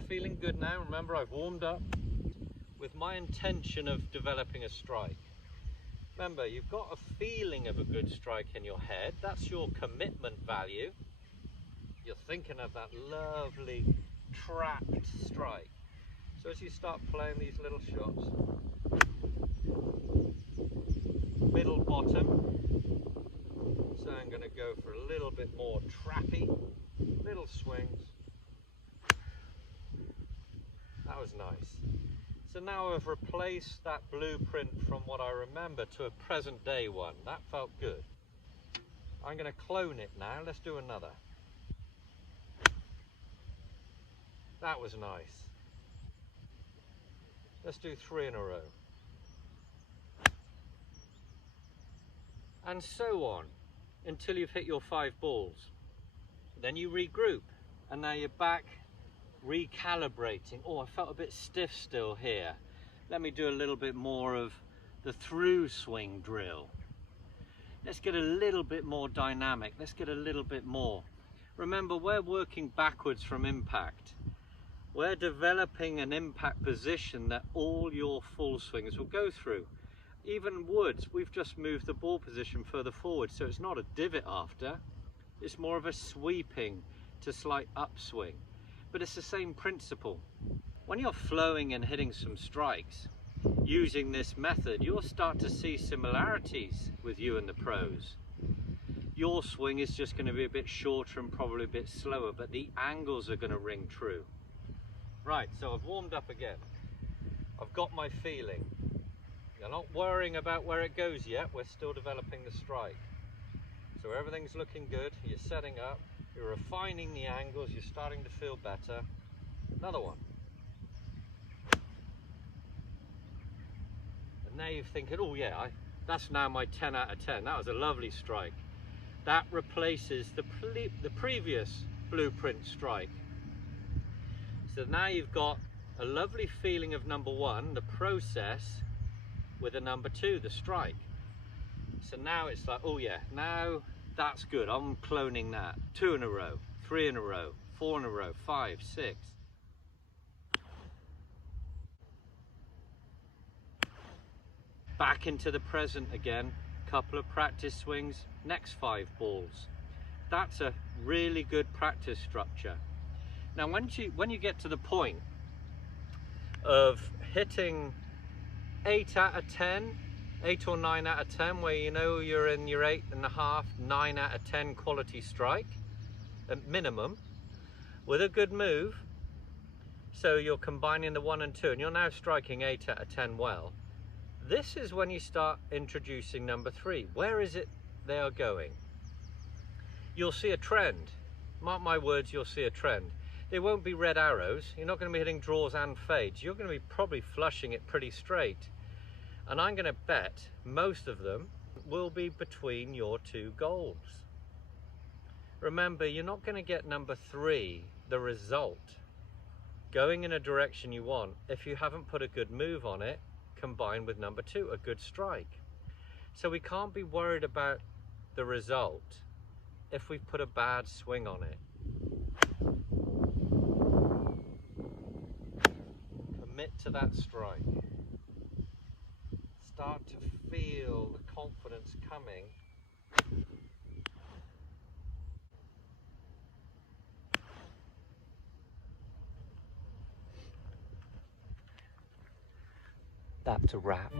feeling good now. Remember, I've warmed up with my intention of developing a strike. Remember, you've got a feeling of a good strike in your head. That's your commitment value. You're thinking of that lovely trapped strike. So as you start playing these little shots, middle bottom, so I'm going to go for a little bit more trappy, little swings. That was nice. So now I've replaced that blueprint from what I remember to a present day one. That felt good. I'm going to clone it now. Let's do another. That was nice. Let's do 3 in a row. And so on until you've hit your 5 balls. Then you regroup and now you're back recalibrating. Oh, I felt a bit stiff still here. Let me do a little bit more of the through swing drill. Let's get a little bit more dynamic. Let's get a little bit more. Remember, we're working backwards from impact. We're developing an impact position that all your full swings will go through. Even woods, we've just moved the ball position further forward, so it's not a divot after. It's more of a sweeping to slight upswing. But it's the same principle. When you're flowing and hitting some strikes using this method, you'll start to see similarities with you and the pros. Your swing is just going to be a bit shorter and probably a bit slower, but the angles are going to ring true. Right, so I've warmed up again. I've got my feeling. You're not worrying about where it goes yet. We're still developing the strike. So everything's looking good. You're setting up. You're refining the angles, you're starting to feel better. Another one. And now you're thinking, oh yeah, that's now my 10 out of 10. That was a lovely strike. That replaces the previous blueprint strike. So now you've got a lovely feeling of number 1, the process, with a number 2, the strike. So now it's like, oh yeah, now that's good. I'm cloning that. 2 in a row, 3 in a row, 4 in a row, 5, 6. Back into the present again. Couple of practice swings, next 5 balls. That's a really good practice structure. Now when you get to the point of hitting 8 out of 10, 8 or 9 out of 10, where you know you're in your 8.5, 9 out of 10 quality strike at minimum with a good move, so you're combining the 1 and 2 and you're now striking 8 out of 10 well. This is when you start introducing number 3. Where is it they are going? You'll see a trend. Mark my words, you'll see a trend. They won't be red arrows. You're not going to be hitting draws and fades. You're going to be probably flushing it pretty straight. And I'm going to bet most of them will be between your 2 goals. Remember, you're not going to get number 3, the result, going in a direction you want if you haven't put a good move on it combined with number 2, a good strike. So we can't be worried about the result if we've put a bad swing on it. Commit to that strike. Start to feel the confidence coming. That's a wrap.